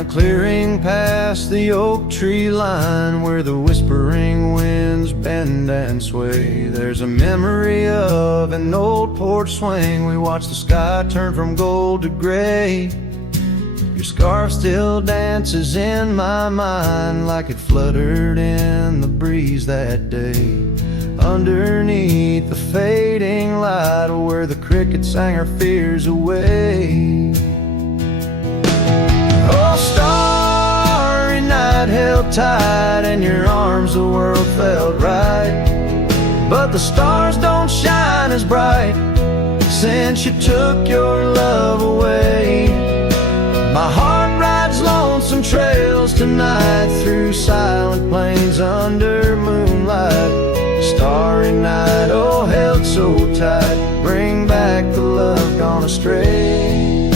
a clearing past the oak tree line, where the whispering winds bend and sway. There's a memory of an old porch swing. We watch the sky turn from gold to gray. Your scarf still dances in my mind, like it fluttered in the breeze that day. Underneath the fading light, where the cricket sang her fears away. Oh, starry night, held tight in your arms, the world felt right. But the stars don't shine as bright since you took your love away. My heart rides lonesome trails tonight, through silent plains under moonlight. Starry night, oh, held so tight, bring back the love gone astray.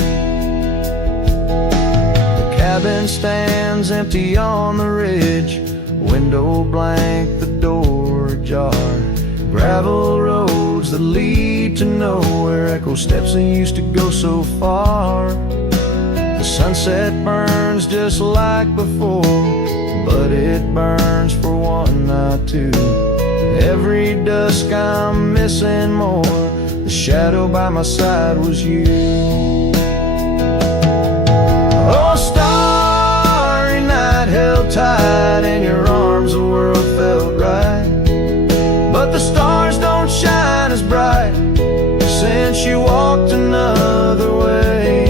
The cabin stands empty on the ridge, window blank, the door ajar. Gravel roads that lead to nowhere, echo steps that used to go so far. The sunset burns just like before, but it burns for one, not two. Every dusk I'm missing more, the shadow by my side was you. Oh, starry night, held tight in your arms, the world felt right. But the stars don't shine as bright since you walked another way.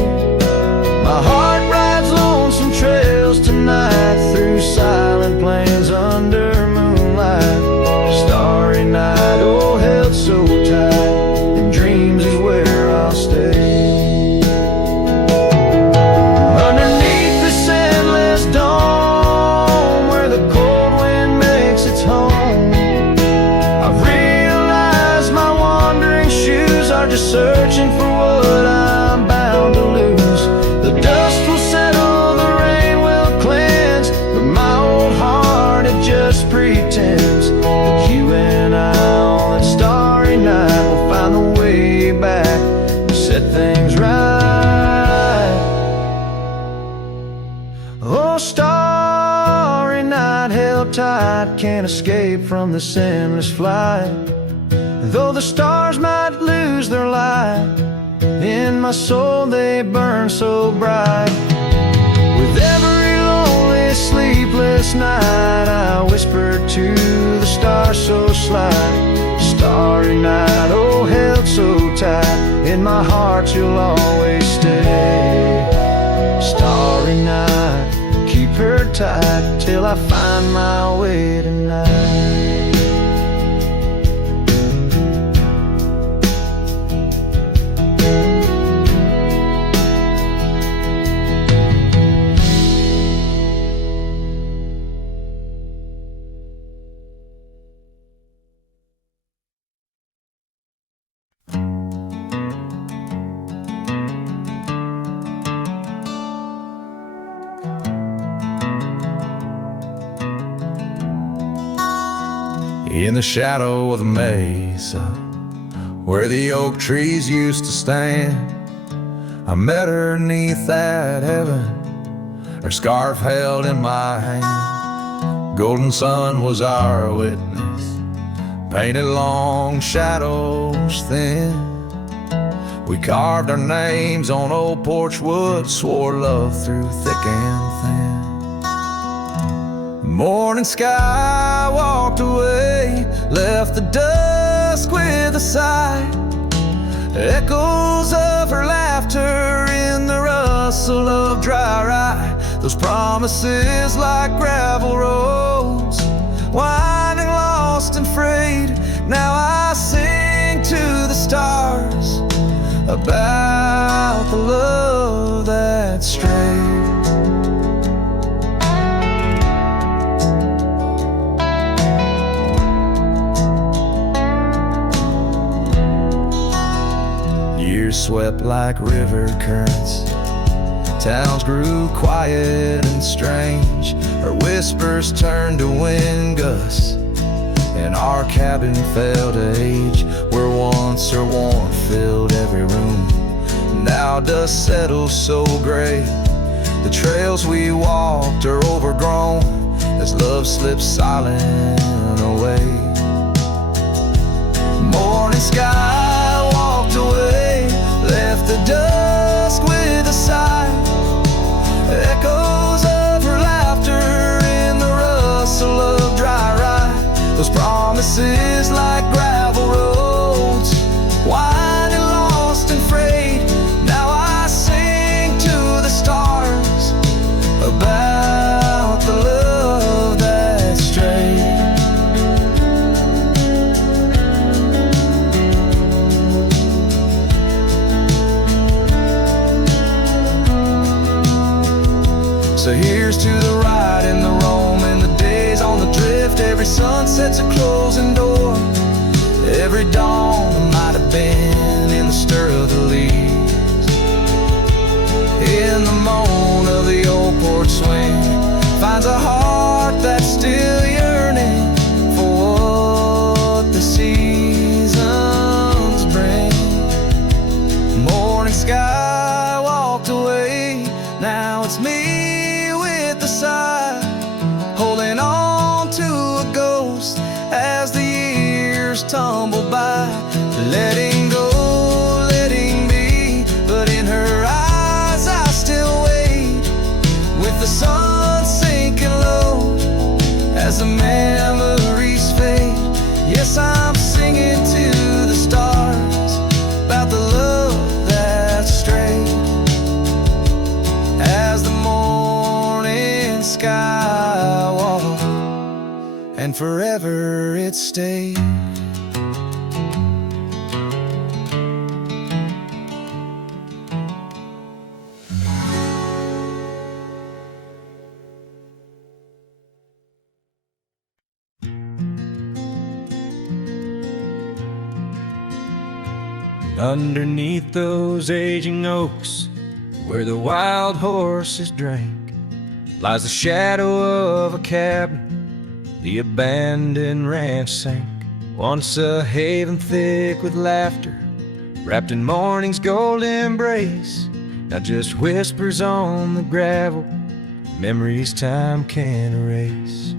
My heart rides lonesome trails tonight, through silent plains under moonlight. Starry night, oh, held so tight, in dreams is where I'll stay. Underneath this endless dome, where the cold wind makes its home, I've realized my wandering shoes are just searching for what I'm bound to lose. The dust will settle, the rain will cleanse, but my old heart, it just pretends that you and I on that starry night will find the way back and set things right. Oh, starry night, held tight, can't escape from this endless flight. Though the stars might lose their light, in my soul they burn so bright. With every lonely, sleepless night, I whisper to the stars so slight. Starry night, oh, held so tight, in my heart you'll always stay. Starry night, keep her tight till I find my way tonight. In the shadow of the mesa, where the oak trees used to stand, I met her 'neath that heaven, her scarf held in my hand. Golden sun was our witness, painted long shadows thin. We carved our names on old porch wood, swore love through thick and thin. Morning sky walked away, left the dusk with a sigh. Echoes of her laughter in the rustle of dry rye. Those promises like gravel roads, winding lost and frayed. Now I sing to the stars about the love that strayed. Years swept like river currents, towns grew quiet and strange. Her whispers turned to wind gusts, and our cabin fell to age. Where once her warmth filled every room, now dust settles so gray. The trails we walked are overgrown as love slips silent away. Morning sky walked away, left the dusk with a sigh. Echoes of her laughter in the rustle of dry rye. Those promises like gravel roads, winding, lost and frayed. Now I sing to the stars about the love that strayed. So here's to the ride and the roam and the days on the drift. Every sunset's a closing door. Every dawn might have been in the stir of the leaves. In the moan of the old porch swing finds a heart that's still yearning for what the seasons bring. Morning sky walked away, now it's me with the sigh, holding on to a ghost as the years tumble by. Letting go, letting be, but in her eyes I still wait, with the sun sinking low as the memories fade. Yes, I'm singing to the stars about the love that strayed. As the morning sky walked, and forever it stayed. Underneath those aging oaks, where the wild horses drank, lies the shadow of a cabin the abandoned ranch sank. Once a haven thick with laughter, wrapped in morning's golden embrace, now just whispers on the gravel, memories time can't erase.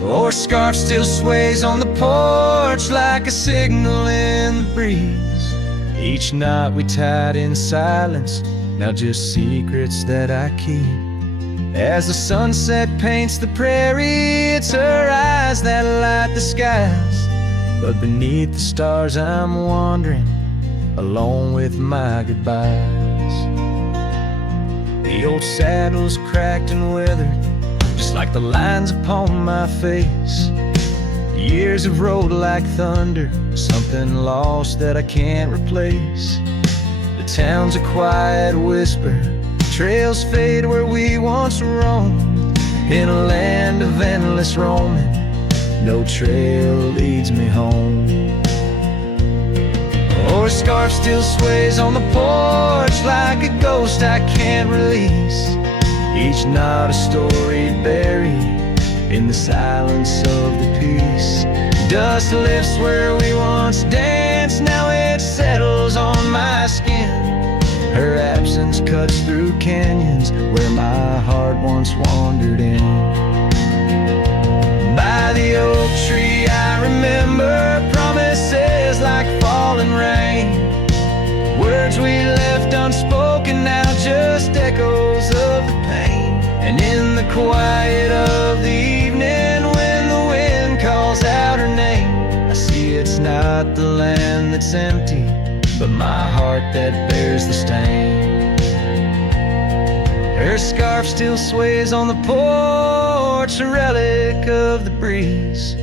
Or scarf still sways on the porch like a signal in the breeze. Each knot we tied in silence, now just secrets that I keep. As the sunset paints the prairie, it's her eyes that light the skies. But beneath the stars I'm wandering, alone with my goodbyes. The old saddle's cracked and weathered, just like the lines upon my face. Years have rolled like thunder, something lost that I can't replace. The town's a quiet whisper, trails fade where we once roamed. In a land of endless roaming, no trail leads me home. Or a scarf still sways on the porch like a ghost I can't release. Each knot a story buried in the silence of the peace. Dust lifts where we once danced, now it settles on my skin. Her absence cuts through canyons where my heart once wandered in. By the oak tree I remember promises like falling rain. Words we left unspoken, now just echoes of the pain. And in the quiet of the evening, when the wind calls out her name, I see it's not the land that's empty, but my heart that bears the stain. Her scarf still sways on the porch, a relic of the breeze,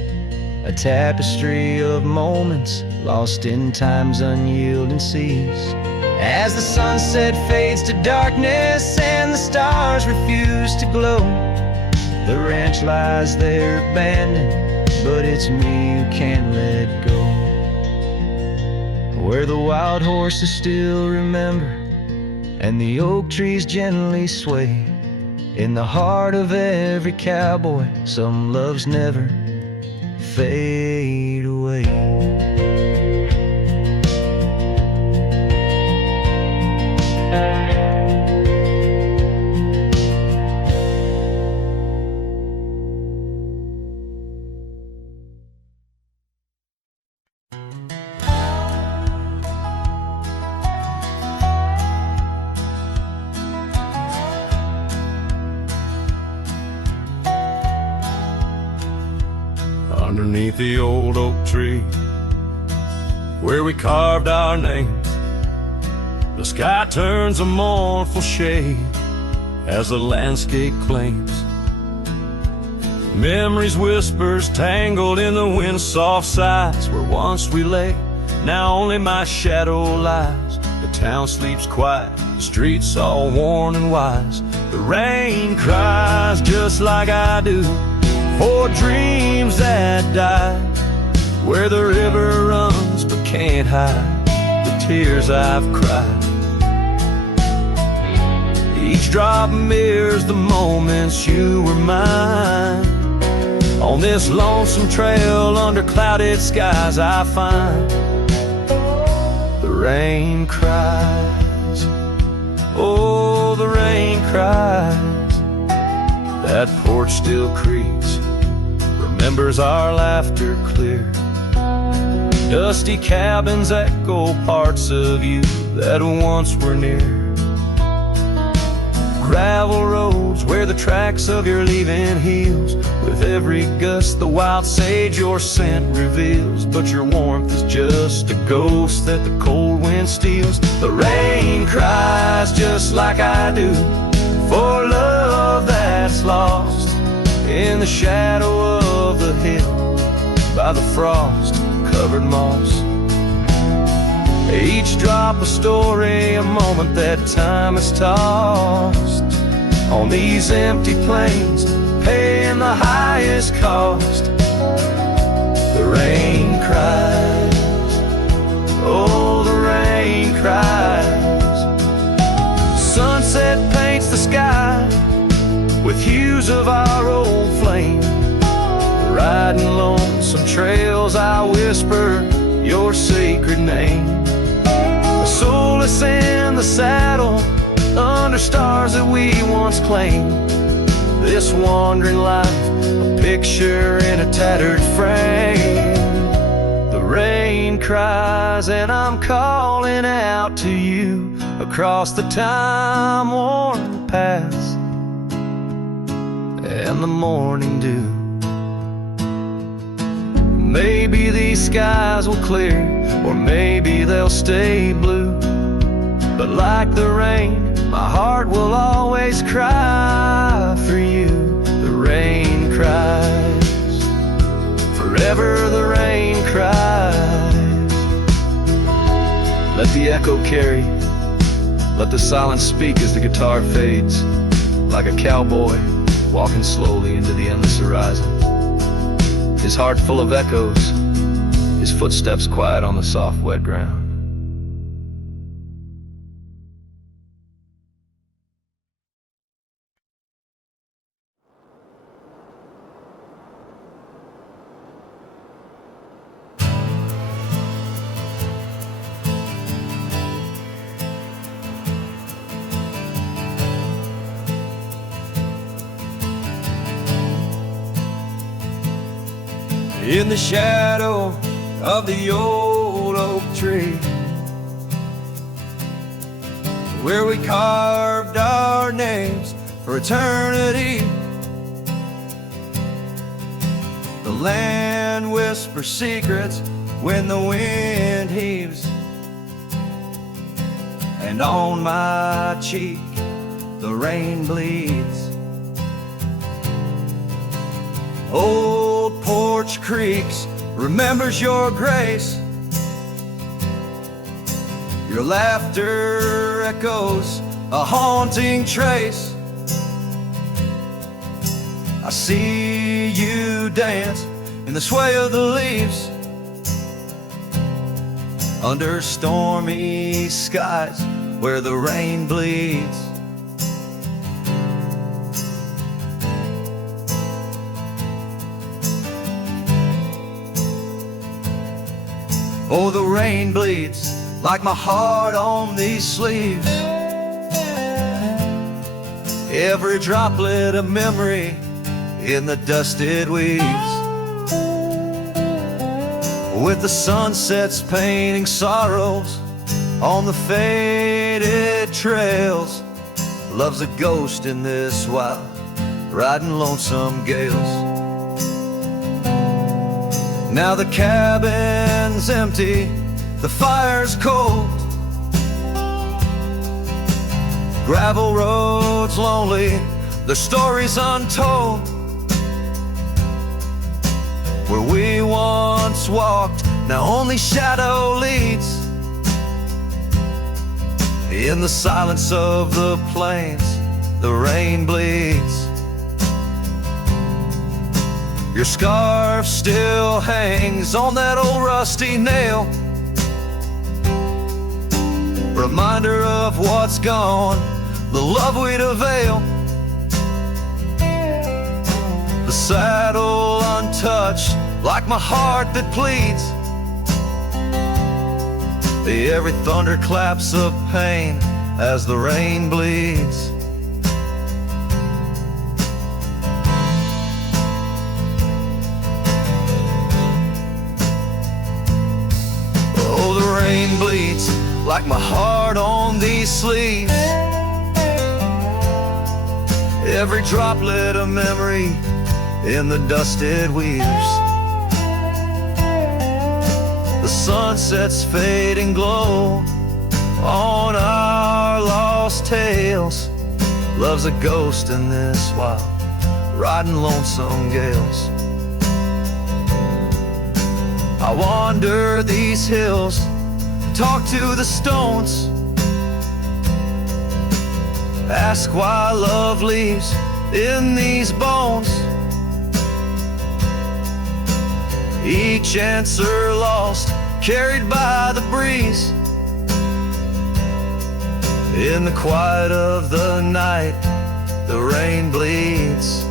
a tapestry of moments lost in time's unyielding seas. As the sunset fades to darkness and the stars refuse to glow, the ranch lies there abandoned, but it's me who can't let go. Where the wild horses still remember and the oak trees gently sway, in the heart of every cowboy some loves never fade away. underneath the old oak tree where we carved our names. The sky turns a mournful shade as the landscape claims. Memories whispers tangled in the wind's soft sighs. Where once we lay, now only my shadow lies. The town sleeps quiet, the streets all worn and wise. The rain cries just like I do for dreams that die. Where the river runs but can't hide the tears I've cried. Each drop mirrors the moments you were mine. On this lonesome trail under clouded skies I find the rain cries. Oh, the rain cries. That porch still creaks, remembers our laughter clear. Dusty cabins echo parts of you that once were near. Gravel roads where the tracks of your leaving heals. With every gust the wild sage your scent reveals. But your warmth is just a ghost that the cold wind steals. The rain cries just like I do for love that's lost in the shadow of the hill by the frost-covered moss. Each drop a story, a moment that time has tossed on these empty plains, paying the highest cost. The rain cries. Oh, the rain cries. Sunset paints the sky with hues of our old flame. Riding lonesome trails I whisper your sacred name. Soulless in the saddle, under stars that we once claimed. This wandering life, a picture in a tattered frame. The rain cries and I'm calling out to you across the time-worn paths and the morning dew. Maybe these skies will clear, or maybe they'll stay blue. But like the rain, my heart will always cry for you. The rain cries. Forever the rain cries. Let the echo carry. Let the silence speak as the guitar fades. Like a cowboy walking slowly into the endless horizon. His heart full of echoes, his footsteps quiet on the soft wet ground. In the shadow of the old oak tree where we carved our names for eternity, the land whispers secrets when the wind heaves, and on my cheek the rain bleeds. Old porch creaks, remembers your grace. Your laughter echoes, a haunting trace. I see you dance in the sway of the leaves under stormy skies where the rain bleeds. Oh, the rain bleeds like my heart on these sleeves. Every droplet a memory in the dusted weeds. With the sunsets painting sorrows on the faded trails. Love's a ghost in this wild, riding lonesome gales. Now the cabin's empty, the fire's cold, gravel roads lonely, the stories untold. Where we once walked, now only shadow leads. In the silence of the plains, the rain bleeds. Your scarf still hangs on that old rusty nail, reminder of what's gone, the love we'd avail. The saddle untouched, like my heart that pleads. Every thunderclaps of pain as the rain bleeds. Oh, the rain bleeds like my heart on these sleeves. Every droplet of memory in the dusted weaves. The sunset's fading glow on our lost tales. Love's a ghost in this wild, riding lonesome gales. I wander these hills, talk to the stones, ask why love leaves in these bones. Each answer lost, carried by the breeze. In the quiet of the night, the rain bleeds.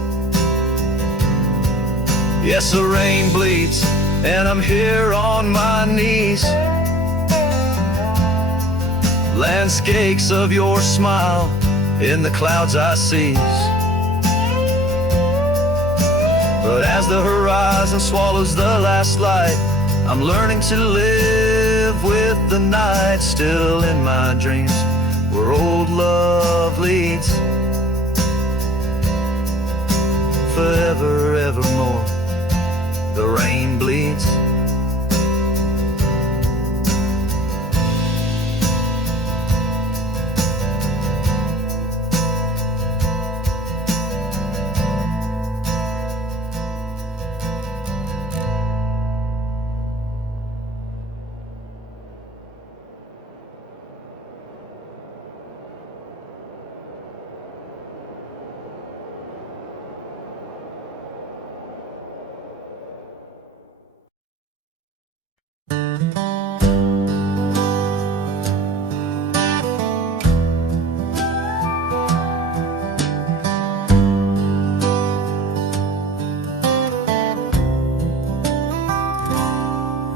Yes, the rain bleeds, and I'm here on my knees. Landscapes of your smile in the clouds I seize. But as the horizon swallows the last light, I'm learning to live with the night still in my dreams, where old love leads. Forever, evermore, the rain bleeds.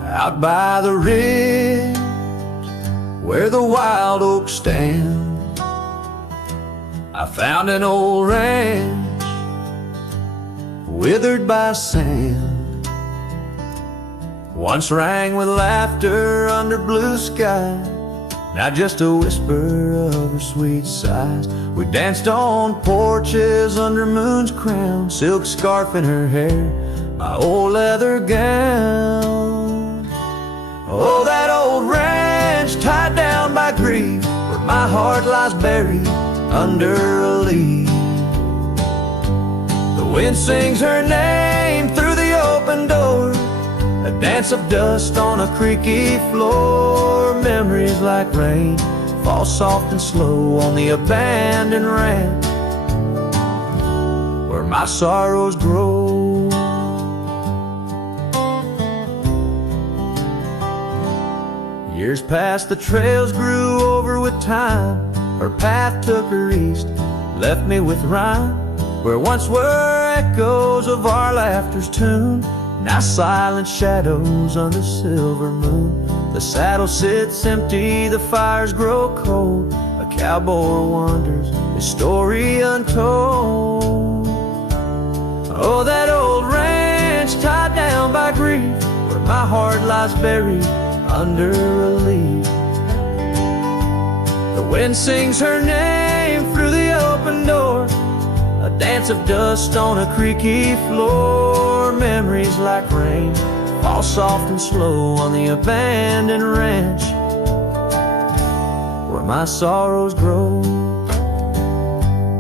Out by the ridge, where the wild oaks stand, I found an old ranch, withered by sand. Once rang with laughter under blue sky, now just a whisper of her sweet sighs. We danced on porches under moon's crown, silk scarf in her hair, my old leather gown. Oh, that old ranch tied down by grief, where my heart lies buried under a leaf. The wind sings her name through the open door, a dance of dust on a creaky floor. Memories like rain fall soft and slow on the abandoned ranch, where my sorrows grow. Years passed, the trails grew over with time. Her path took her east, left me with rhyme, where once were echoes of our laughter's tune, now silent shadows under silver moon. The saddle sits empty, the fires grow cold, a cowboy wanders, his story untold. Oh, that old ranch tied down by grief, where my heart lies buried under a leaf. The wind sings her name through the open door, a dance of dust on a creaky floor. Memories like rain all soft and slow on the abandoned ranch where my sorrows grow.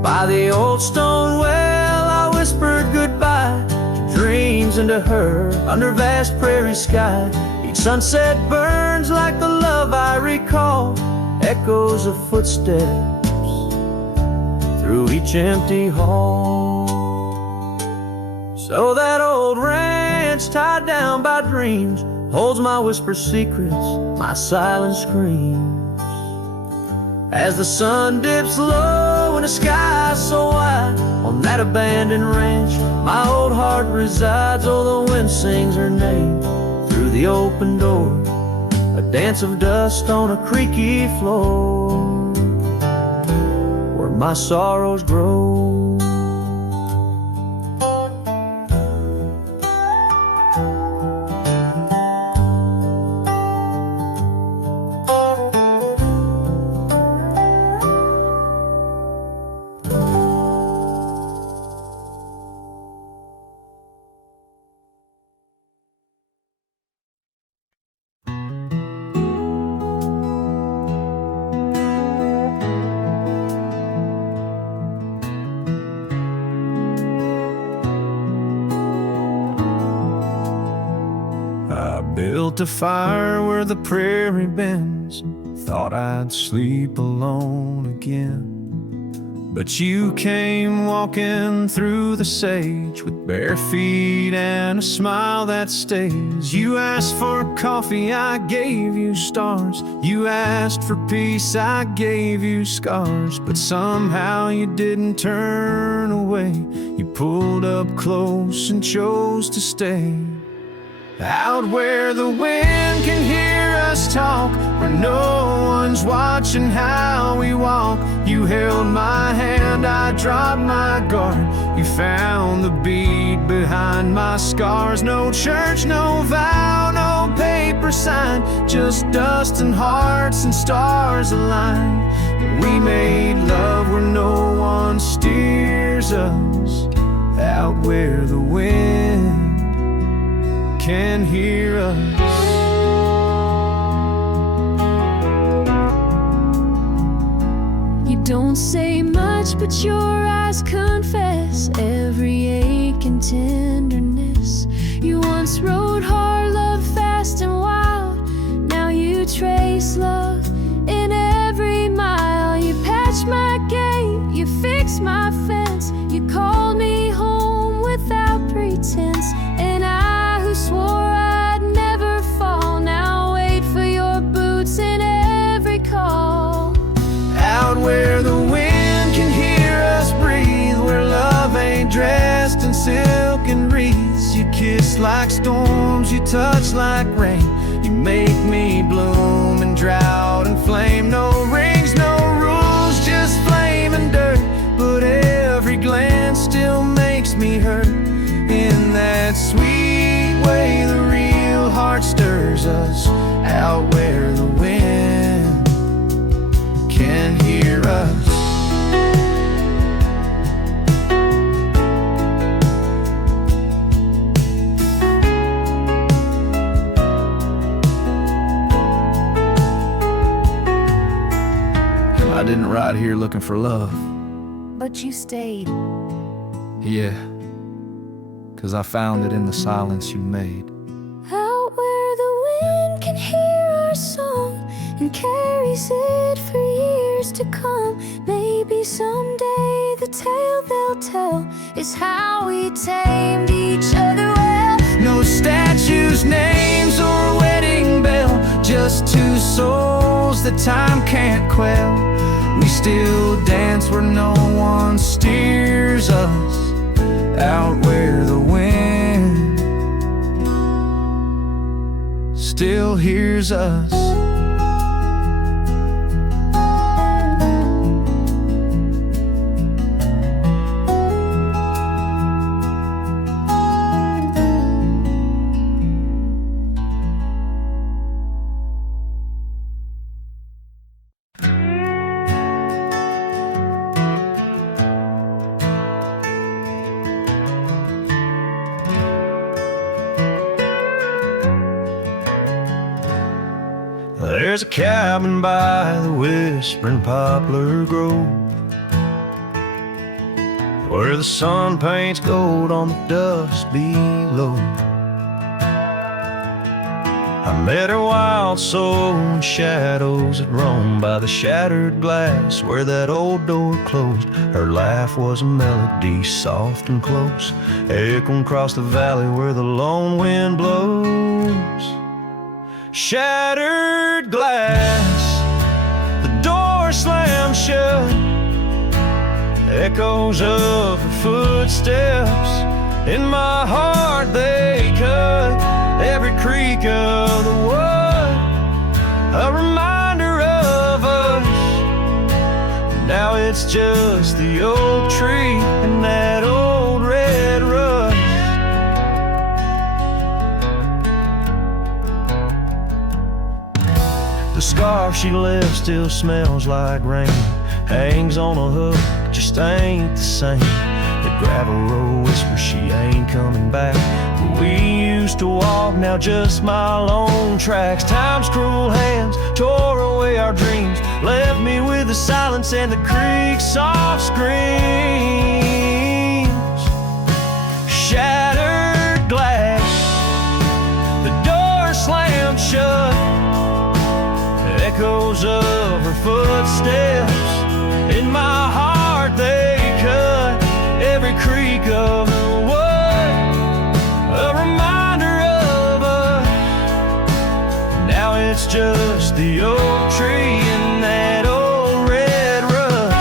By the old stone well I whispered goodbye to dreams and to her under vast prairie sky. Each sunset burns like the love I recall, echoes of footsteps through each empty hall. So that old ranch tied down by dreams holds my whispered secrets, my silent screams. As the sun dips low in a sky so wide, on that abandoned ranch my old heart resides. Oh, the wind sings her name through the open door, a dance of dust on a creaky floor where my sorrows grow. Built a fire where the prairie bends, thought I'd sleep alone again. But you came walking through the sage with bare feet and a smile that stays. You asked for coffee, I gave you stars. You asked for peace, I gave you scars. But somehow you didn't turn away. You pulled up close and chose to stay. Out where the wind can hear us talk, where no one's watching how we walk. You held my hand, I dropped my guard. You found the beat behind my scars. No church, no vow, no paper sign, just dust and hearts and stars aligned. We made love where no one steers us, out where the wind can hear us. You don't say much, but your eyes confess every ache and tenderness. You once rode hard, loved fast and wild. Now you trace love in every mile. You patched my gate, you fixed my fence. You called me home without pretense. And I who swore I'd never fall, now wait for your boots in every call. Out where the wind can hear us breathe, where love ain't dressed in silk and wreaths. You kiss like storms, you touch like rain. You make me bloom in drought and flame. No rings, no rules, just flame and dirt. But every glance still makes me hurt. In that sweet way the real heart stirs us, out where the wind can hear us. I didn't ride here looking for love, But you stayed. yeah, 'cause I found it in the silence you made. Out where the wind can hear our song and carries it for years to come. Maybe someday the tale they'll tell is how we tamed each other well. No statues, names, or wedding bell, just two souls that time can't quell. We still dance where no one steers us, out where the wind still hears us. There's a cabin by the whispering poplar grove, where the sun paints gold on the dust below. I met her wild soul in shadows that roam by the shattered glass where that old door closed. Her laugh was a melody, soft and close, echoing across the valley where the lone wind blows. Shattered glass, the door slammed shut, echoes of her footsteps in my heart they cut. Every creak of the wood, a reminder of us. Now it's just the oak tree and that old red rust. The scarf she left still smells like rain, hangs on a hook, just ain't the same. The gravel road whispers she ain't coming back. We used to walk, now just my lone tracks. Time's cruel hands tore away our dreams, left me with the silence and the creek's soft screams. Shattered glass, the door slammed shut, echoes of her footsteps in my heart they cut. Every creak of the wood, a reminder of us. Now it's just the oak tree and that old red rust.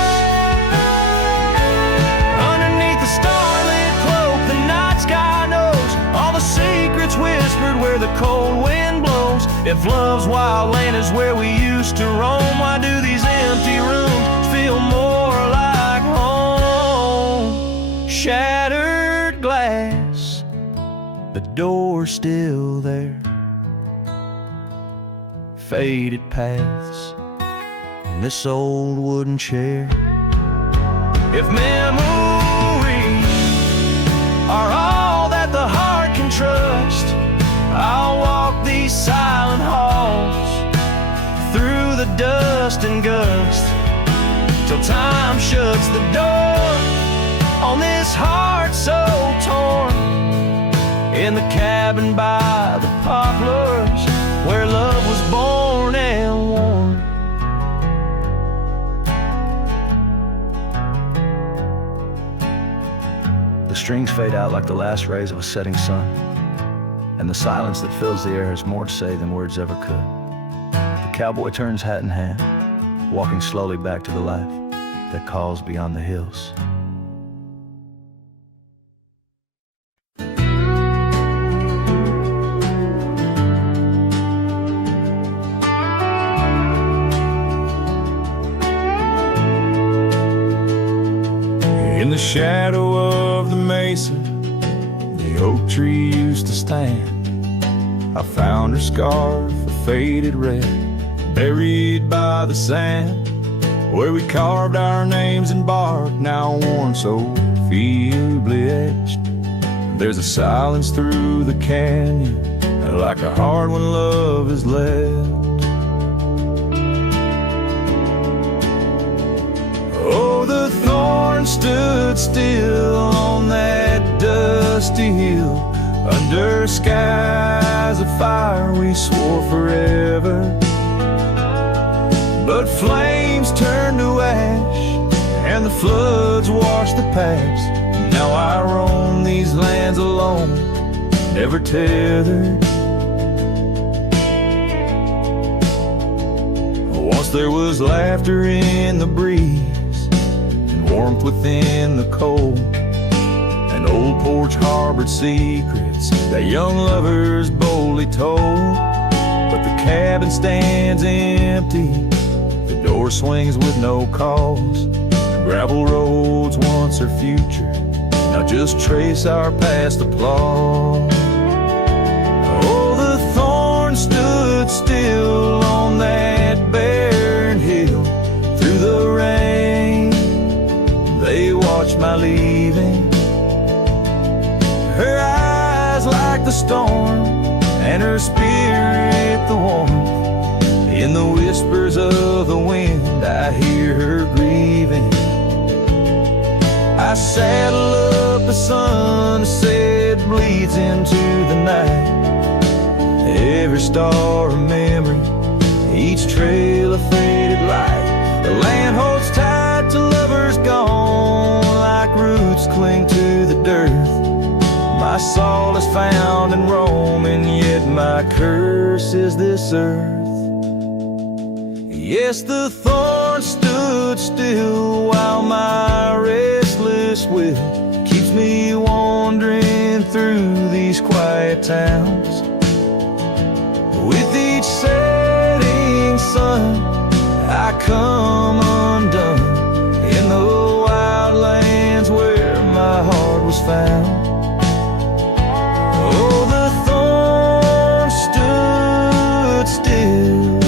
Underneath the starlit cloak, the night sky knows all the secrets whispered where the cold wind blows. If love's wild land is where we used to roam, why do these empty rooms feel more like home? Shattered glass, the door's still there, faded paths in this old wooden chair. If memories are all that the heart can trust, I'll walk these silent halls through the dust and gust till time shuts the door on this heart so torn. In the cabin by the poplars where love was born and worn. The strings fade out like the last rays of a setting sun, and the silence that fills the air has more to say than words ever could. The cowboy turns hat in hand, walking slowly back to the life that calls beyond the hills. In the shadow of the mesa, the oak tree used to stand. I found her scarf, a faded red, buried by the sand, where we carved our names in bark, now worn so feebly etched. There's a silence through the canyon, like a heart when love is left. Oh, the thorn stood still on that dusty hill, under skies of fire we swore forever. But flames turned to ash, and the floods washed the past. Now I roam these lands alone, never tethered. Once there was laughter in the breeze, and warmth within the cold. An old porch harbored secrets that young lovers boldly told. But the cabin stands empty, the door swings with no cause. Gravel roads once our future, now just trace our past applause. Oh, the thorn stood still on that barren hill. Through the rain, they watched my leaving. Her eyes like the storm, and her spirit the warmth In the whispers of the wind, I hear her grieving. I saddle up a sunset bleeds into the night. Every star a memory, each trail a faded light. The land holds tight to lovers gone, like roots cling to the dirt. My soul is found in Rome, and yet my curse is this earth. Yes, the thorn stood still while my restless will keeps me wandering through these quiet towns. With each setting sun, I come undone in the wild lands where my heart was found. Oh, the thorn stood still,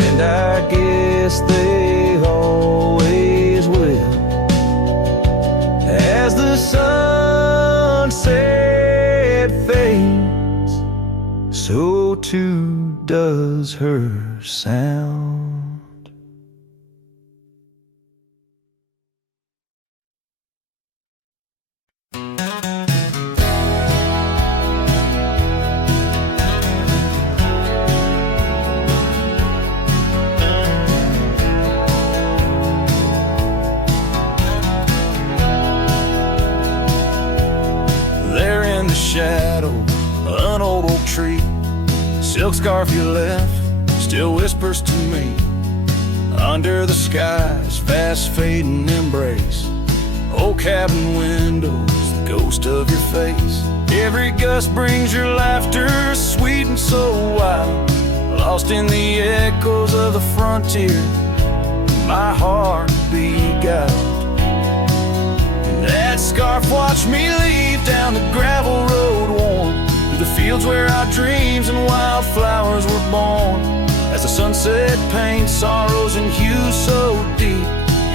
and I guess they always will. As the sunset fades, so too does her sound. There in the shadow, an old oak tree, silk scarf you left still whispers to me. Under the sky's fast fading embrace, old cabin windows, the ghost of your face. Every gust brings your laughter, sweet and so wild, lost in the echoes of the frontier. My heart beguiled. That scarf watched me leave down the gravel road worn through the fields where our dreams and wildflowers were born. As the sunset paints sorrows and hues so deep,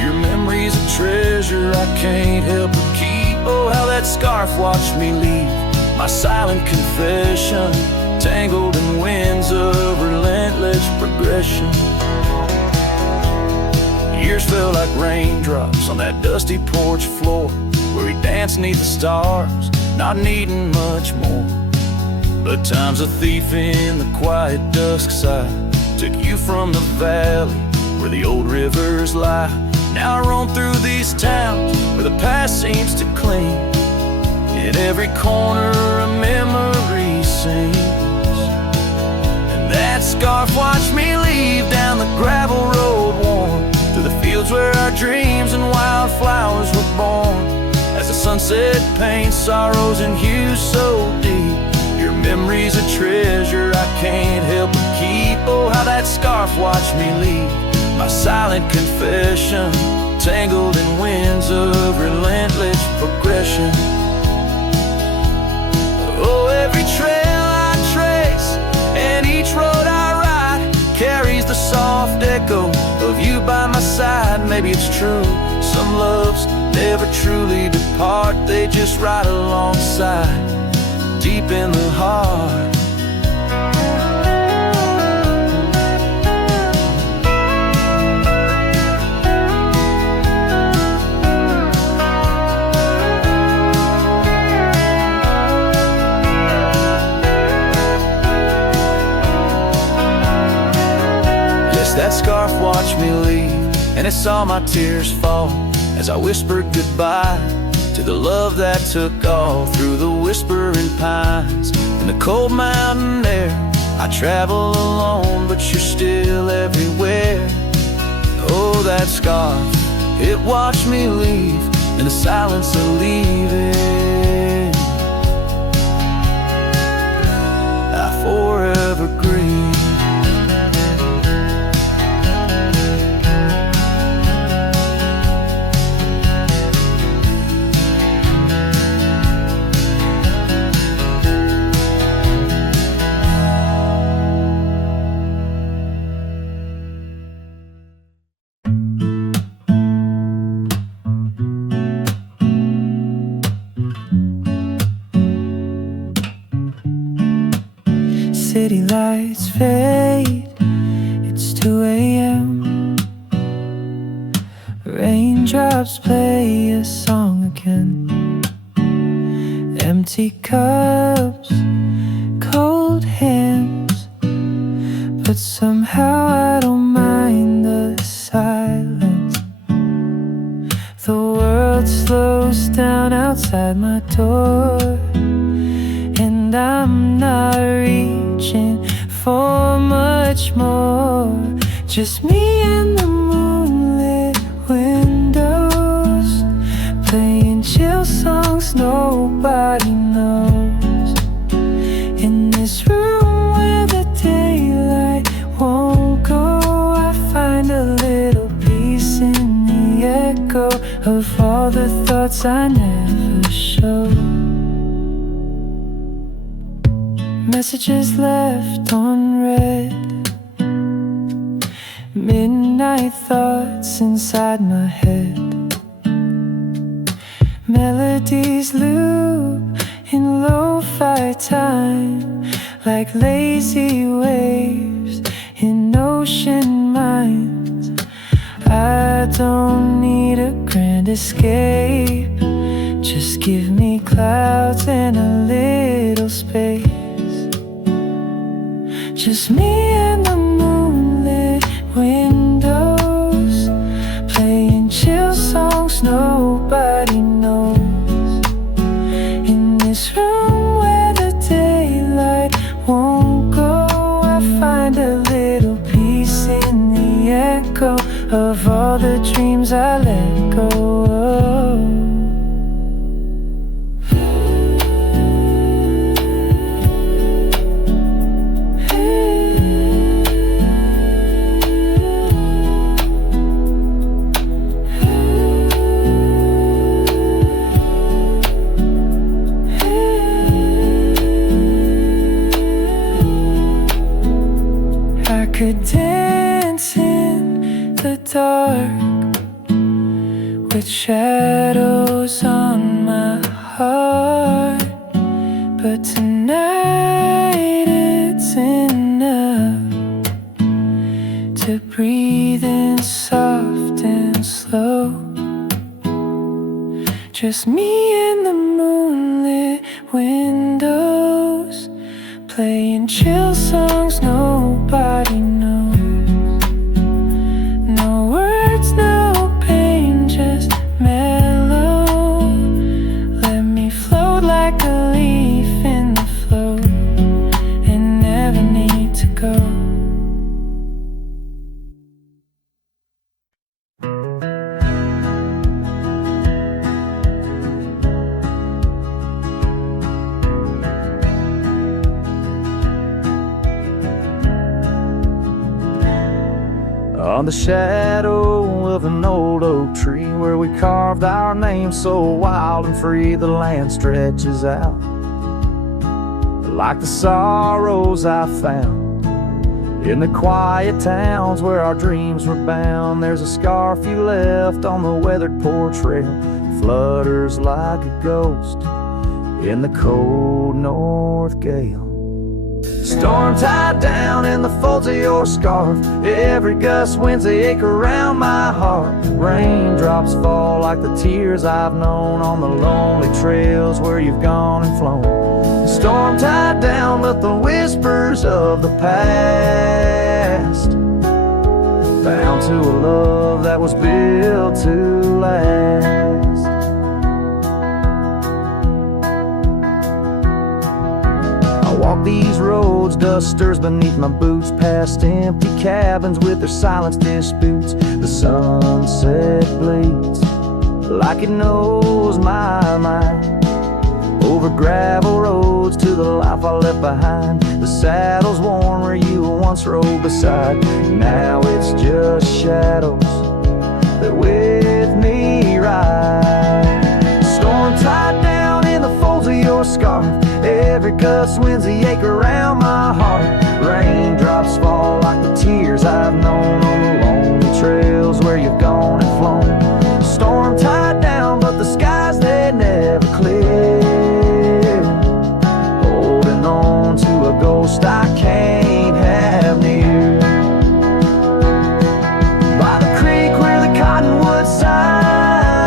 your memory's a treasure I can't help but keep. Oh, how that scarf watched me leave my silent confession, tangled in winds of relentless progression. Years felt like raindrops on that dusty porch floor, where we danced neath the stars, not needing much more. But time's a thief in the quiet dusk side, took you from the valley where the old rivers lie. Now I roam through these towns where the past seems to cling. At every corner a memory sings, and that scarf watched me leave down the gravel road worn through the fields where our dreams and wildflowers were born. As the sunset paints sorrows and hues so deep, your memory's a treasure I can't help but keep. Oh, how that scarf watched me leave my silent confession, tangled in winds of relentless progression. Oh, every trail I trace and each road I ride carries the soft echo of you by my side. Maybe it's true, some loves never truly depart, they just ride alongside, deep in the heart. Yes, that scarf watched me leave, and it saw my tears fall as I whispered goodbye to the love that took all through the whispering pines. In the cold mountain air, I travel alone, but you're still everywhere. Oh, that scarf, it watched me leave in the silence of leaving. I forever grieve. City lights fade teardrops play a song again. Empty cups, cold hands, but somehow I don't mind the silence. The world slows down outside my door, and I'm not reaching for much more. Just me and the moonlit windows, playing chill songs nobody knows. In this room where the daylight won't go, I find a little peace in the echo of all the thoughts I never show. Messages left unread, midnight thoughts inside my head. Melodies loop in lo-fi time, like lazy waves in ocean minds. I don't need a grand escape, just give me clouds and a little space. Just me and the moonlit windows, playing chill songs nobody knows. In this room where the daylight won't go, I find a little peace in the echo of all the dreams I let go of. Could dance in the dark with shadows on my heart, but tonight it's enough to breathe in soft and slow. Just me and the moonlit windows, playing chill songs nobody knows. No words, no pain, just mellow. Let me float like a leaf in the flow and never need to go. On the shadow of an old oak tree where we carved our name so wild and free, the land stretches out like the sorrows I found in the quiet towns where our dreams were bound. There's a scarf you left on the weathered porch rail, flutters like a ghost in the cold north gale. Storm tied down in the folds of your scarf, every gust winds they ache around my heart. Raindrops fall like the tears I've known on the lonely trails where you've gone and flown. Storm tied down but the whispers of the past, bound to a love that was built to last. Walk these roads, dusters beneath my boots, past empty cabins with their silence disputes. The sunset bleeds like it knows my mind, over gravel roads to the life I left behind. The saddle's worn where you once rode beside, now it's just shadows that with me ride. Storm tied down in the folds of your scarf, every gust winds the ache around my heart. Raindrops fall like the tears I've known on the lonely trails where you've gone and flown. Storm tied down but the skies they never clear, holding on to a ghost I can't have near. By the creek where the cottonwoods sigh,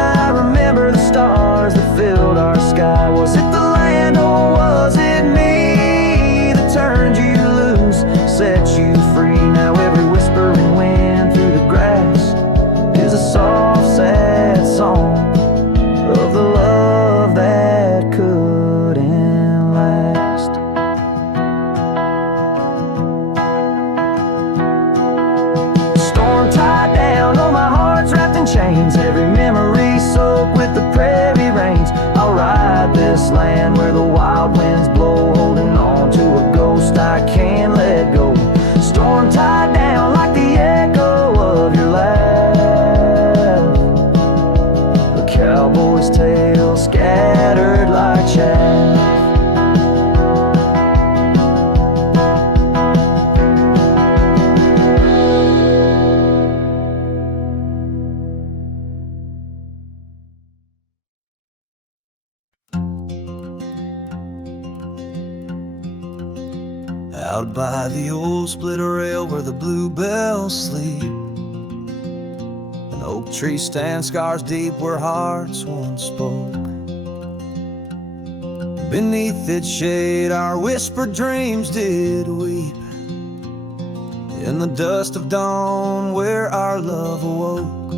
his tail scattered like chaff. Out by the old split rail where the bluebells sleep, an oak tree stands scars deep where hearts once spoke. Beneath its shade our whispered dreams did weep, in the dust of dawn where our love awoke.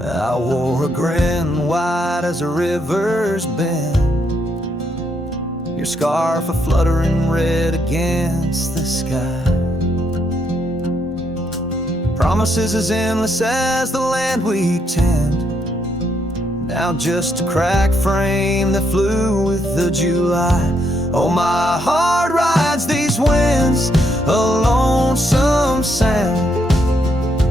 I wore a grin wide as a river's bend, your scarf a fluttering red against the sky. Promises as endless as the land we tend, now just a cracked frame that flew with the July. Oh, my heart rides these winds, a lonesome sound,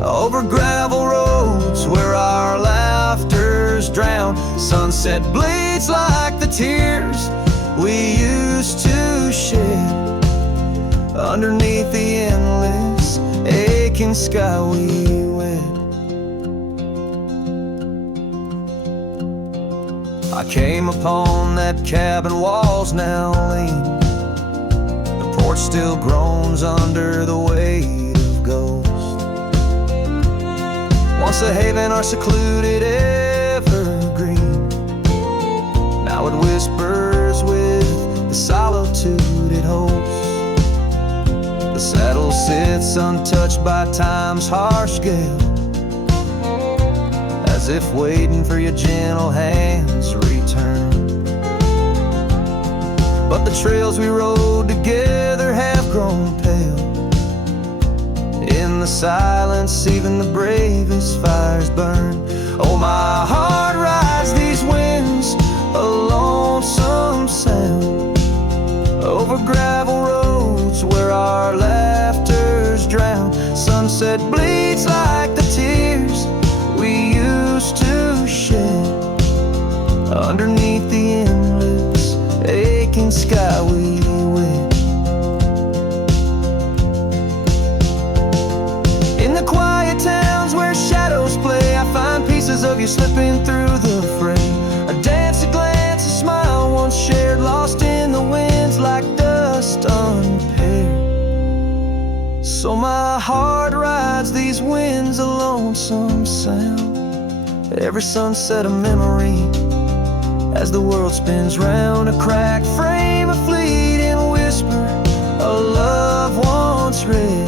over gravel roads where our laughter's drowned. Sunset bleeds like the tears we used to shed, underneath the endless aching sky we wed. I came upon that cabin, walls now lean, the porch still groans under the weight of ghosts. Once a haven or secluded evergreen, now it whispers with the solitude it holds. The saddle sits untouched by time's harsh gale, as if waiting for your gentle hands return. But the trails we rode together have grown pale, in the silence even the bravest fires burn. Oh, my heart rides these winds, a lonesome sound, over gravel roads where our laughter's drowned. Sunset bleeds like the tears we used to shed, underneath the endless aching sky we wed. In the quiet towns where shadows play, I find pieces of you slipping through the fray. A dance, a glance, a smile once shared, lost in the winds like dust unpaired. So my heart rides these winds, a lonesome sound, every sunset a memory, as the world spins round. A cracked frame, a fleeting whisper, a love once read,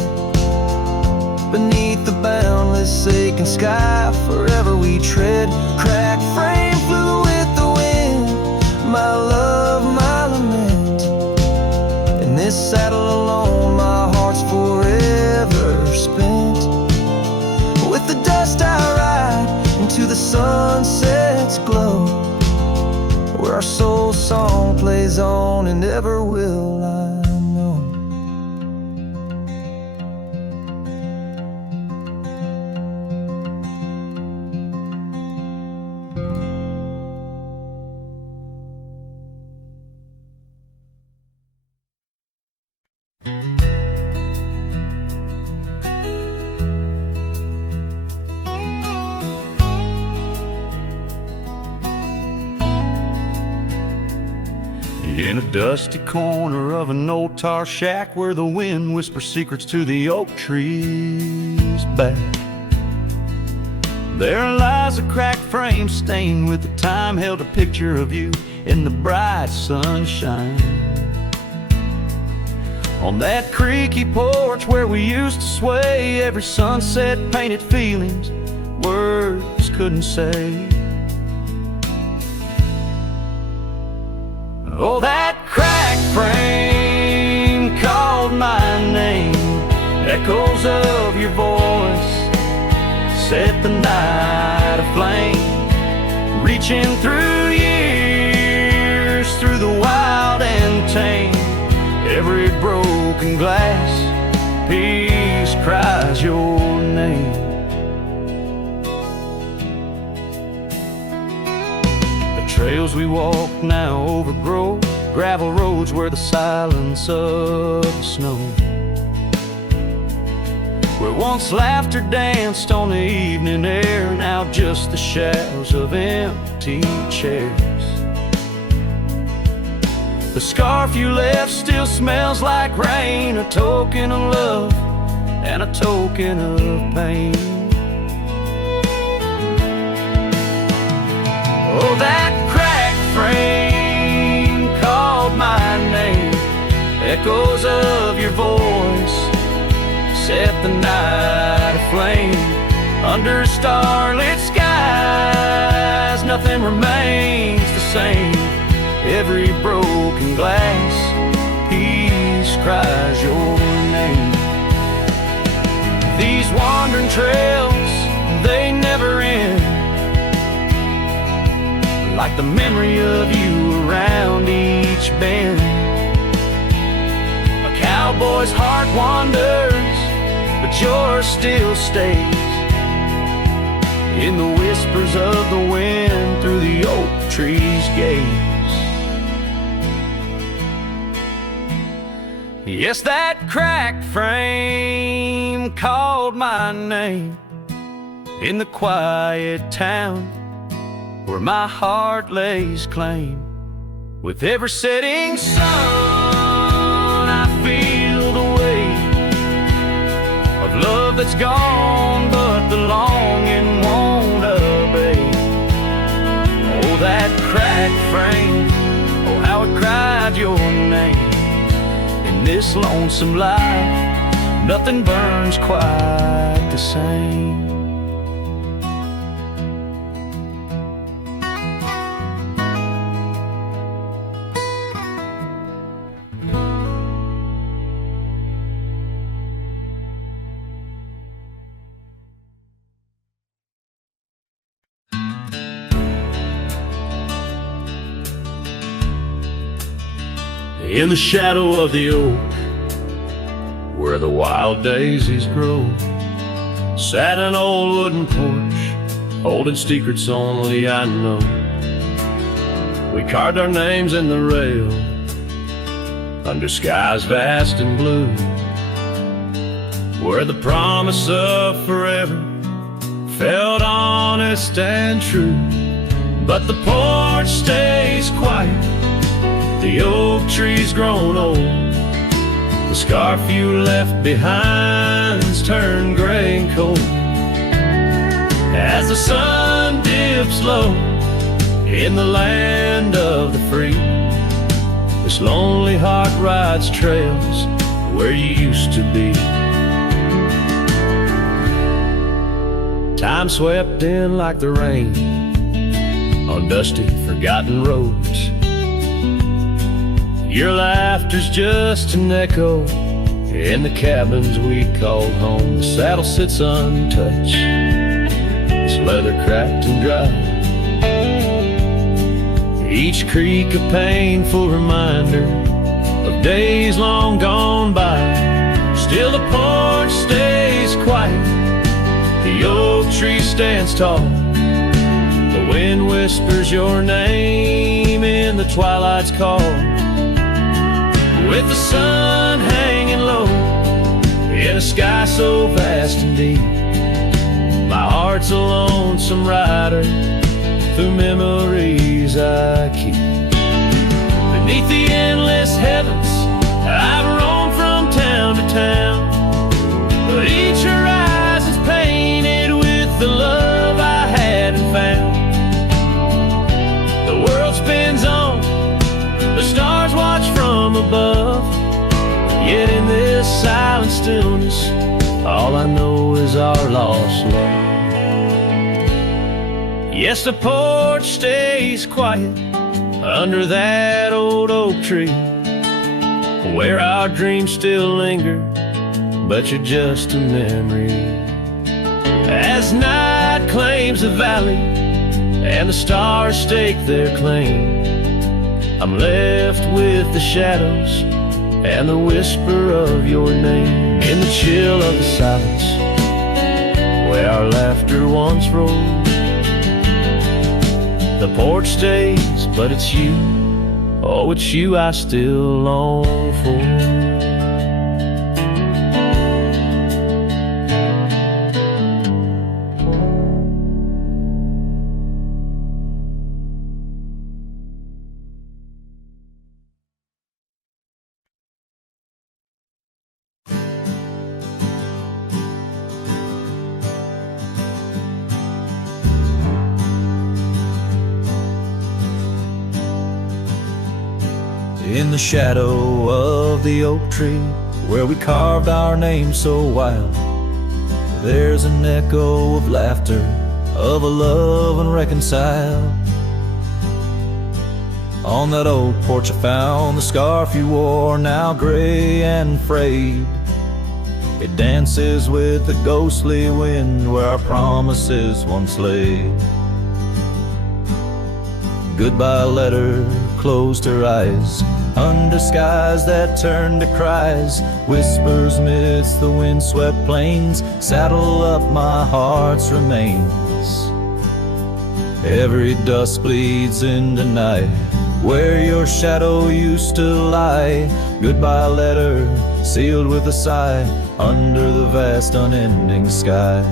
beneath the boundless aching sky forever we tread. Cracked frame flew with the wind, my love, my lament. In this saddle alone my heart's forever spent. With the dust I ride into the sunset's glow, where our soul song plays on and ever will I know. In a dusty corner of an old tar shack, where the wind whispers secrets to the oak tree's back, there lies a cracked frame stained with the time, held a picture of you in the bright sunshine. On that creaky porch where we used to sway, every sunset painted feelings words couldn't say. Oh, that cracked frame called my name, echoes of your voice set the night aflame, reaching through years, through the wild and tame. Every broken glass piece cries your name. Trails we walk now overgrow, gravel roads where the silence of the snow. Where once laughter danced on the evening air, now just the shadows of empty chairs. The scarf you left still smells like rain, a token of love and a token of pain. Oh, that cracked frame called my name, echoes of your voice set the night aflame. Under starlit skies, nothing remains the same. Every broken glass piece cries your name. These wandering trails, they never end, like the memory of you around each bend. A cowboy's heart wanders, but yours still stays in the whispers of the wind through the oak tree's gaze. Yes, that cracked frame called my name in the quiet town where my heart lays claim. With every setting sun, I feel the weight of love that's gone, but the longing won't abate. Oh, that cracked frame, oh, how it cried your name. In this lonesome life, nothing burns quite the same. In the shadow of the oak, where the wild daisies grow, sat an old wooden porch, holding secrets only I know. We carved our names in the rail, under skies vast and blue, where the promise of forever felt honest and true. But the porch stays quiet, the oak tree's grown old, the scarf you left behind's turned gray and cold. As the sun dips low in the land of the free, this lonely heart rides trails where you used to be. Time swept in like the rain on dusty, forgotten roads. Your laughter's just an echo in the cabins we called home. The saddle sits untouched, its leather cracked and dry. Each creak a painful reminder of days long gone by. Still the porch stays quiet, the oak tree stands tall. The wind whispers your name in the twilight's call. With the sun hanging low in a sky so vast and deep, my heart's a lonesome rider through memories I keep. Beneath the endless heavens, I've roamed from town to town, but each horizon's painted with the love I hadn't found. The world spins on, the stars watch from above, yet in this silent stillness, all I know is our lost love. Yes, the porch stays quiet under that old oak tree, where our dreams still linger, but you're just a memory. As night claims the valley and the stars stake their claim, I'm left with the shadows and the whisper of your name. In the chill of the silence, where our laughter once rolled, The porch stays, but it's you, oh, it's you I still long for. In the shadow of the oak tree, where we carved our name so wild, there's an echo of laughter, of a love unreconciled. On that old porch I found the scarf you wore, now gray and frayed. It dances with the ghostly wind where our promises once lay. Goodbye letter closed her eyes, under skies that turned to cries. Whispers midst the windswept plains, saddle up my heart's remains. Every dusk bleeds into night, where your shadow used to lie. Goodbye letter sealed with a sigh, under the vast unending sky.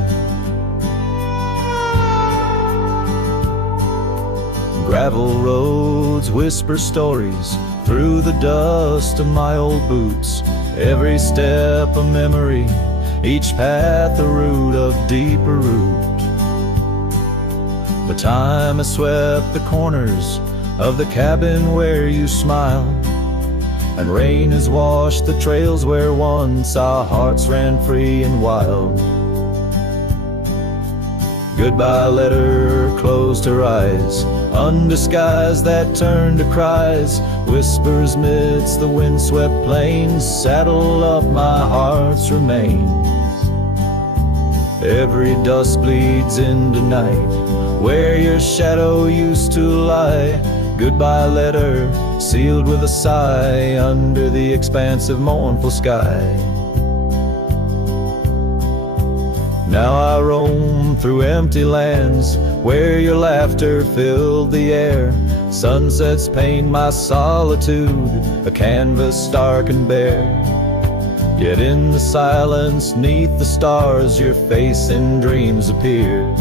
Gravel roads whisper stories through the dust of my old boots. Every step a memory, each path a root of deeper root. But time has swept the corners of the cabin where you smiled, and rain has washed the trails where once our hearts ran free and wild. Goodbye letter closed her eyes, under skies that turned to cries. Whispers midst the windswept plains, saddle up my heart's remains. Every dusk bleeds into night, where your shadow used to lie. Goodbye letter sealed with a sigh, under the expansive mournful sky. Now I roam through empty lands, where your laughter filled the air. Sunsets paint my solitude, a canvas stark and bare. Yet in the silence, neath the stars, your face in dreams appears,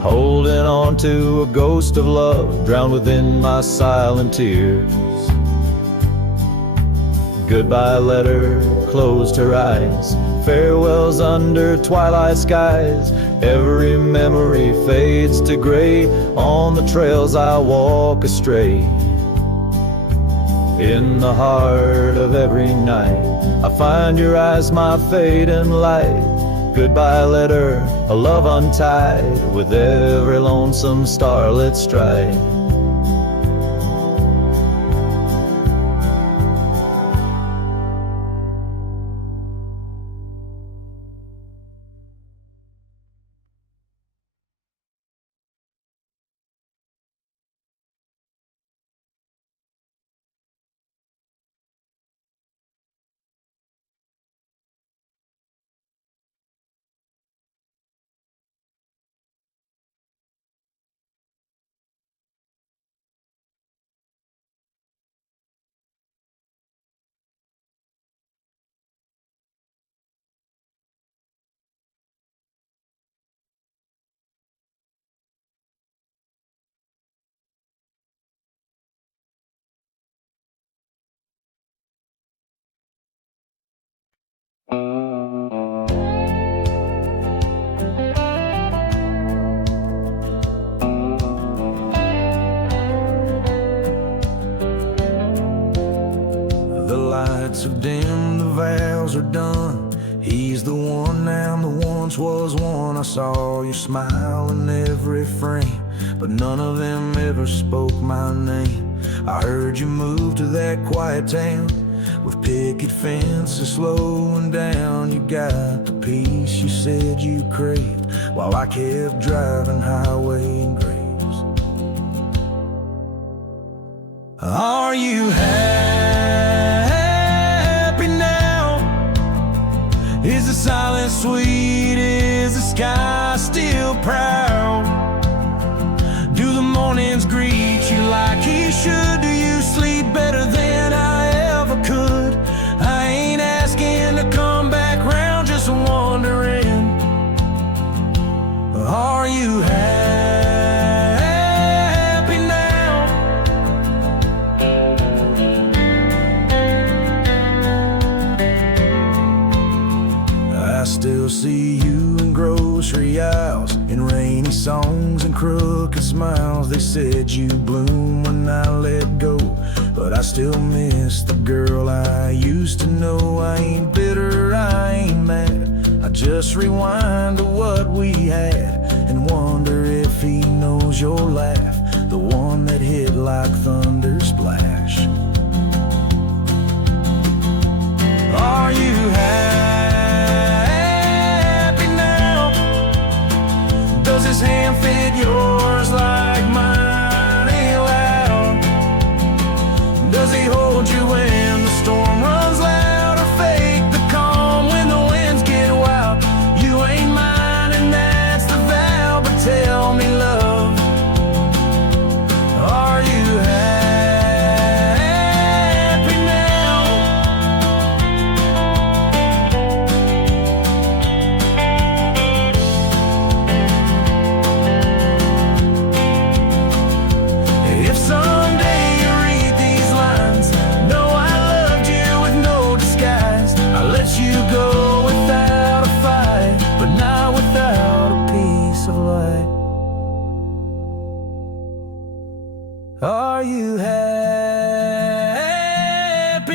holding on to a ghost of love, drowned within my silent tears. Goodbye letter closed her eyes, farewells under twilight skies. Every memory fades to gray, on the trails I walk astray. In the heart of every night, I find your eyes, my fading light. Goodbye letter, a love untied, with every lonesome starlit stride. The lights have dimmed, the vows are done. He's the one now, the once was one. I saw you smile in every frame, but none of them ever spoke my name. I heard you move to that quiet town, with picket fences slowing down. You got the peace you said you craved, while I kept driving highway graves. Are you happy now? Is the silence sweet? Is the sky still proud? Do the morning said you bloom when I let go, but I still miss the girl I used to know. I ain't bitter, I ain't mad, I just rewind to what we had and wonder if he knows your laugh, the one that hit like thunder splash. Are you happy now? Does his hand fit yours like mine ain't loud? Does he hold you when the storm runs loud, or fake the calm when the winds get wild? You ain't mine and that's the vow, but tell me, love, are you happy now? If someday you read these lines, know I loved you with no disguise. I let you go without a fight, but not without a piece of light. Are you happy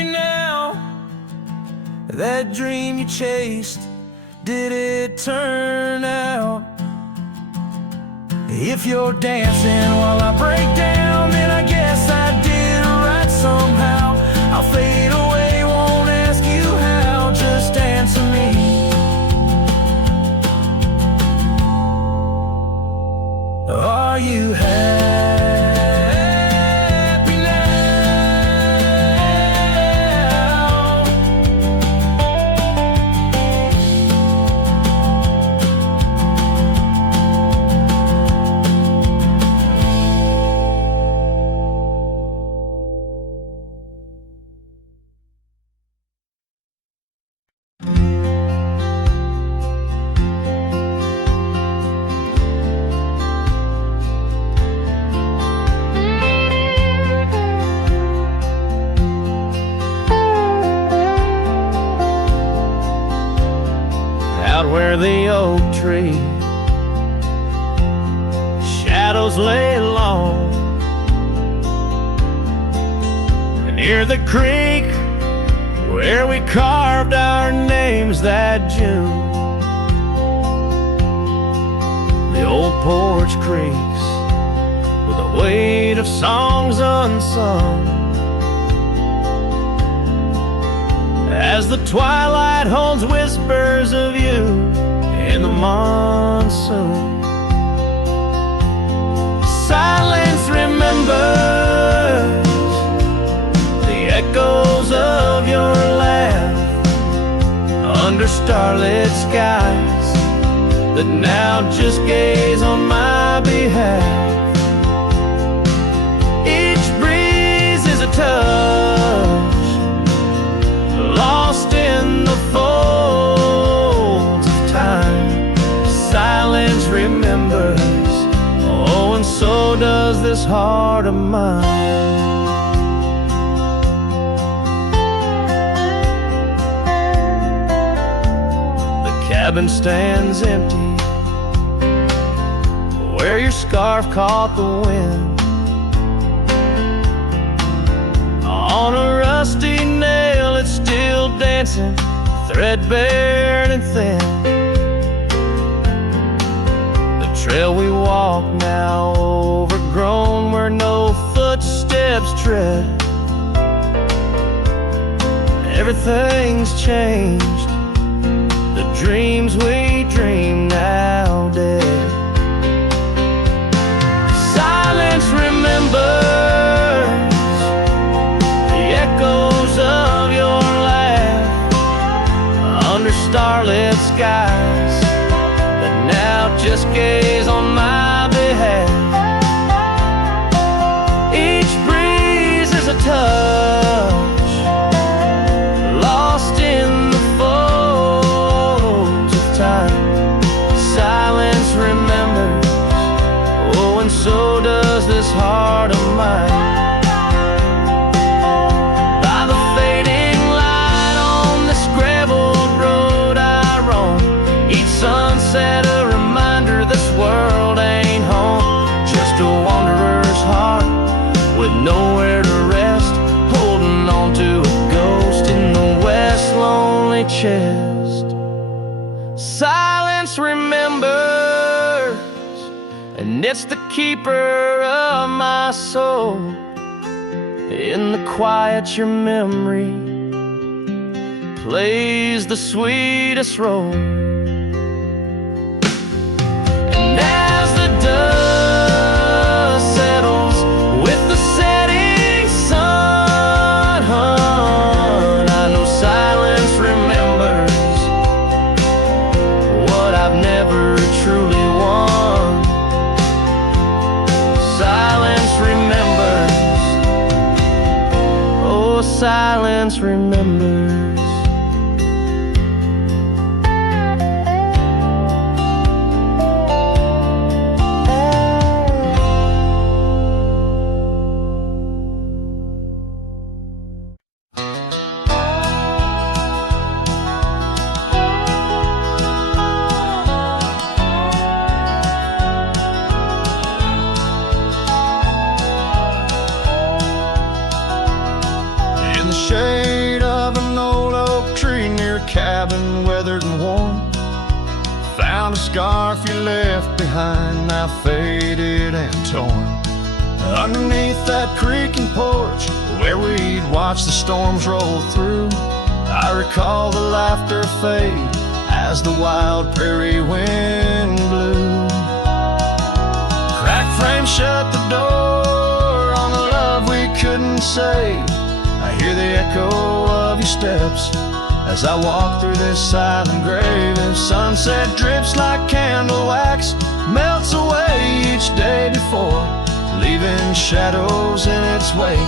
now? That dream you chased, did it turn out? If you're dancing while I break down, then I guess I did right somehow. I'll fade away, won't ask you how, just answer me. Are you happy now? Out where the oak tree shadows lay long, and near the creek where we carved our names that June, the old porch creaks with the weight of songs unsung, as the twilight holds whispers of you in the monsoon. Silence remembers the echoes of your laugh under starlit skies that now just gaze on my behalf. Each breeze is a touch lost in the folds of time. Silence remembers, oh, and so does this heart of mine. The cabin stands empty where your scarf caught the wind. On a rusty nail it's still dancing, threadbare and thin. The trail we walk now overgrown, where no footsteps tread. Everything's changed, the dreams we dream now dead. Silence remembers the echoes of your laugh under starlit skies that now just gaze on my behalf. Each breeze is a touch lost in the folds of time. Silence remembers, oh, and so does this heart of mine. Sunset, a reminder this world ain't home, just a wanderer chest. Silence remembers, and it's the keeper of my soul. In the quiet your memory plays the sweetest role. And as the dust settles with the setting sun, I know silence remembers what I've never truly won. Silence remembers, oh, silence remembers. Shade of an old oak tree near a cabin, weathered and worn. Found a scarf you left behind, now faded and torn. Underneath that creaking porch where we'd watch the storms roll through, I recall the laughter fade as the wild prairie wind blew. Cracked frame shut the door on the love we couldn't say. I hear the echo of your steps as I walk through this silent grave. If sunset drips like candle wax, melts away each day before, leaving shadows in its wake,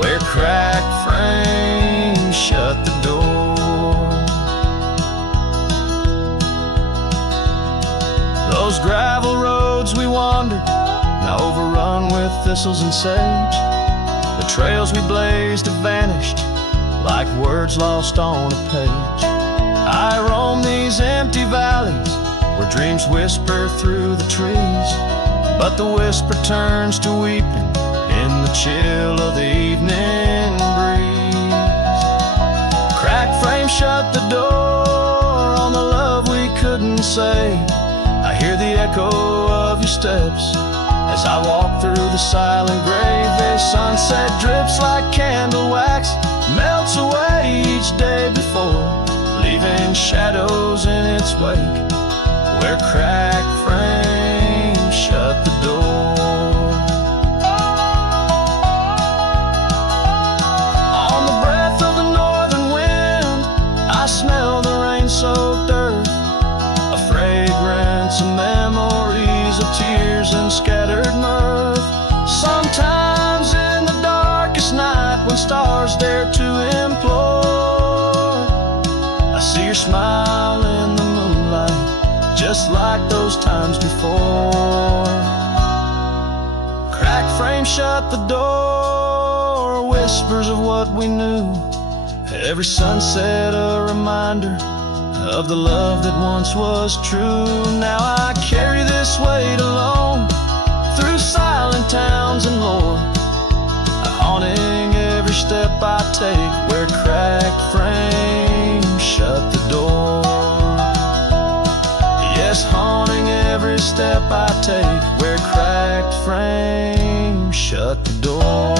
where cracked frames shut the door. Those gravel roads we wandered, now overrun with thistles and sage. The trails we blazed have vanished like words lost on a page. I roam these empty valleys where dreams whisper through the trees, but the whisper turns to weeping in the chill of the evening breeze. Cracked frame shut the door on the love we couldn't say. I hear the echo of your steps as I walk through the silent grave. The sunset drips like candle wax, melts away each day before, leaving shadows in its wake, where cracked frames shut the door. On the breath of the northern wind, I smell the rain-soaked earth, a fragrance of memories of tears and scattered mirth. Sometimes in the darkest night, when stars dare to implore, I see your smile in the moonlight, just like those times before. Cracked frame shut the door, whispers of what we knew. Every sunset a reminder of the love that once was true. Now I carry this weight alone through silent towns and lore, haunting every step I take, where cracked frames shut the door. Yes, haunting every step I take, where cracked frames shut the door.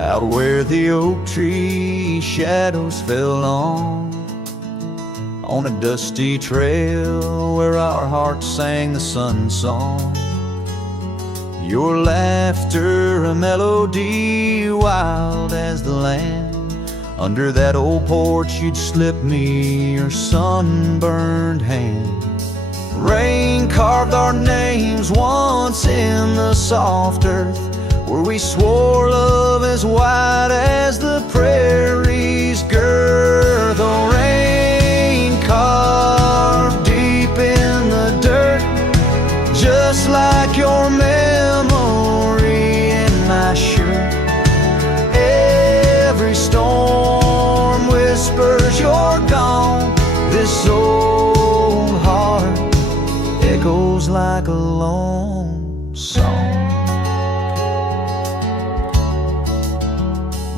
Out where the oak tree shadows fell on a dusty trail where our hearts sang the sun song. Your laughter a melody wild as the land. Under that old porch you'd slip me your sunburned hand. Rain carved our names once in the soft earth, where we swore love as wide as the prairie's girth. Oh, rain echoes like a lone song.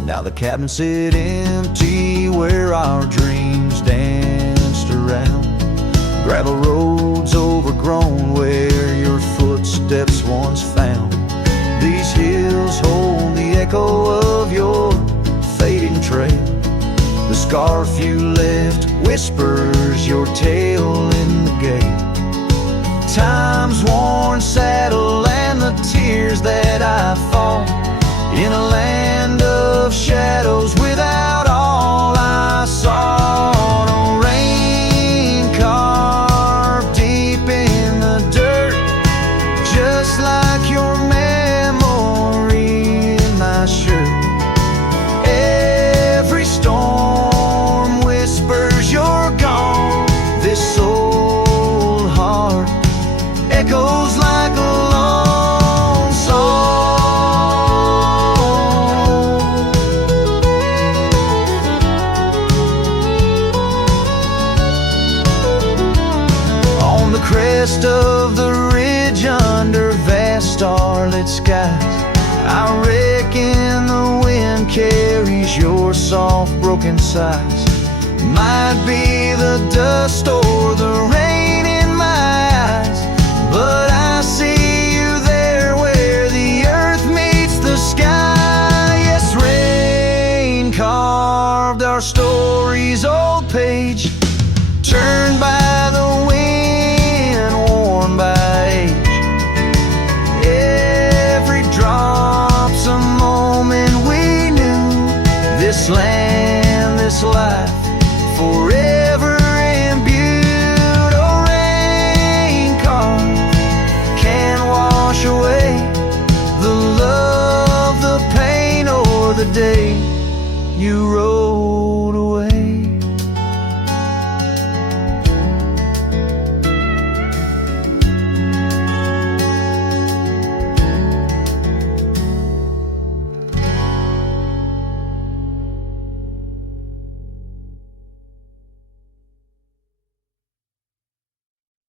Now the cabin sit empty where our dreams danced around. Gravel roads overgrown where your footsteps once found. These hills hold the echo of your fading trail. The scarf you left whispers your tale in the gate. Time's worn saddle and the tears that I fought in a land of shadows without all I saw. No rain carved deep in the dirt, just like your memory in my shirt. Every storm whispers you're gone. This soul heart echoes like a lone song. On the crest of the ridge under vast starlit skies, I reckon the wind carries your soft broken sighs. Might be the dust or the rain in my eyes, but I see you there where the earth meets the sky. Yes, rain carved our story's old page, turned by the wind, worn by age. Every drop's a moment we knew. This land, this life, forever imbued. Oh, rain carved can't wash away the love, the pain, or the day you wrote